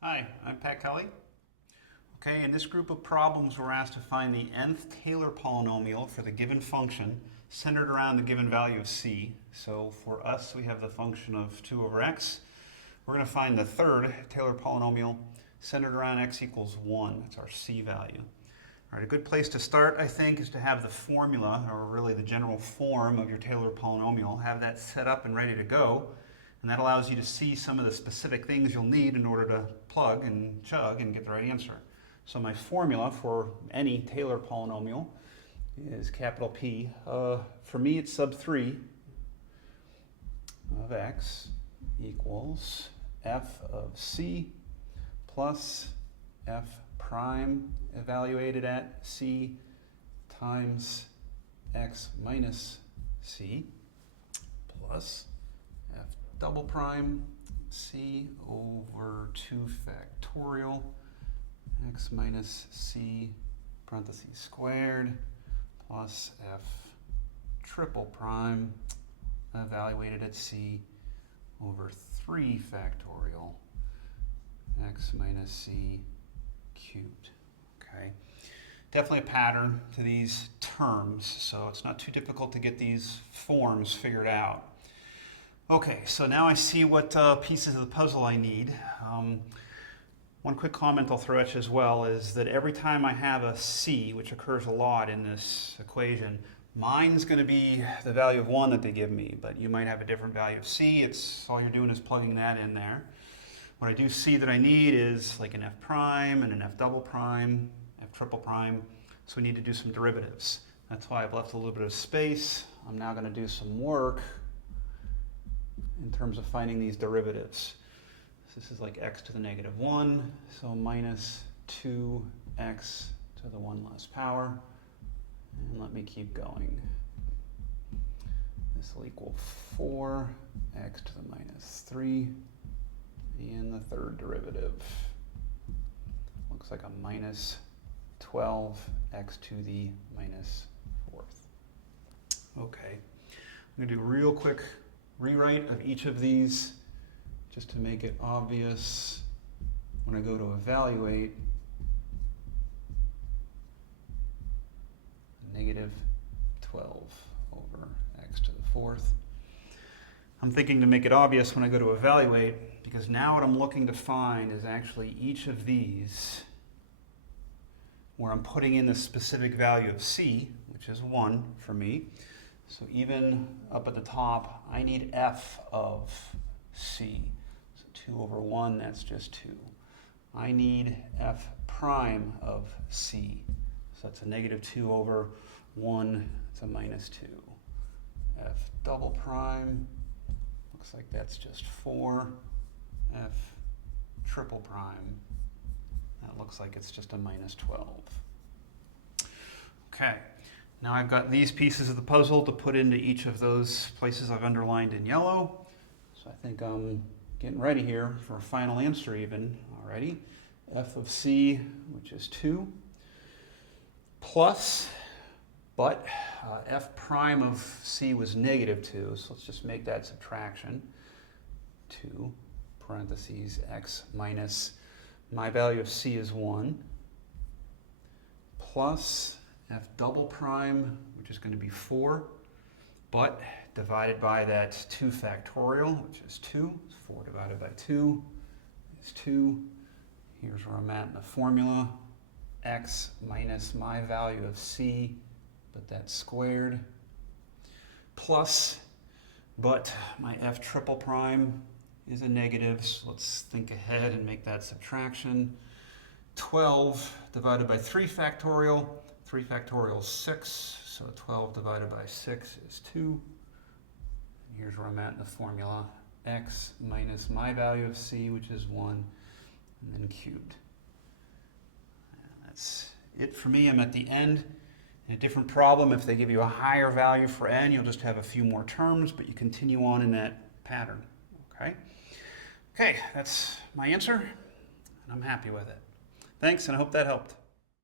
Hi, I'm Pat Kelly. Okay, in this group of problems we're asked to find the nth Taylor polynomial for the given function centered around the given value of c. So for us we have the function of 2 over x. We're going to find the third Taylor polynomial centered around x equals 1. That's our c value. All right, a good place to start, I think, is to have the formula, or really the general form of your Taylor polynomial, have that set up and ready to go. And that allows you to see some of the specific things you'll need in order to plug and chug and get the right answer. So my formula for any Taylor polynomial is capital P. For me, it's sub 3 of x equals f of c plus f prime evaluated at c times x minus c plus f double prime c over 2 factorial x minus c parentheses squared plus f triple prime evaluated at c over 3 factorial x minus c cubed. Okay, definitely a pattern to these terms, so it's not too difficult to get these forms figured out. Okay, so now I see what pieces of the puzzle I need. One quick comment I'll throw at you as well is that every time I have a c, which occurs a lot in this equation, mine's going to be the value of 1 that they give me, but you might have a different value of c. It's all you're doing is plugging that in there. What I do see that I need is like an f prime and an f double prime, f triple prime, so we need to do some derivatives. That's why I've left a little bit of space. I'm now going to do some work in terms of finding these derivatives. So this is like x to the negative 1, so minus 2x to the 1 less power. And let me keep going. This will equal 4x to the minus 3. And the third derivative looks like a minus 12x to the minus 4th. Okay, I'm going to do a real quick rewrite of each of these just to make it obvious when I go to evaluate. Negative 12 over x to the 4th. I'm thinking to make it obvious when I go to evaluate, because now what I'm looking to find is actually each of these where I'm putting in the specific value of c, which is 1 for me. So even up at the top, I need f of c. So 2 over 1, that's just 2. I need f prime of c. So that's a negative 2 over 1, it's a minus 2. F double prime, looks like that's just 4. F triple prime, that looks like it's just a minus 12. Okay, now I've got these pieces of the puzzle to put into each of those places I've underlined in yellow. So I think I'm getting ready here for a final answer even already. F of c, which is 2, plus, but f prime of c was negative 2, so let's just make that subtraction. 2 parentheses x minus, my value of c is 1, plus f double prime, which is going to be 4, but divided by that 2 factorial, which is 2. 4 divided by 2 is 2. Here's where I'm at in the formula. X minus my value of c, but that's squared, plus, but my f triple prime is a negative, so let's think ahead and make that subtraction. 12 divided by 3 factorial, 3 factorial is 6, so 12 divided by 6 is 2. And here's where I'm at in the formula. X minus my value of c, which is 1, and then cubed. And that's it for me. I'm at the end. In a different problem, if they give you a higher value for n, you'll just have a few more terms, but you continue on in that pattern. Okay? Okay, that's my answer, and I'm happy with it. Thanks, and I hope that helped.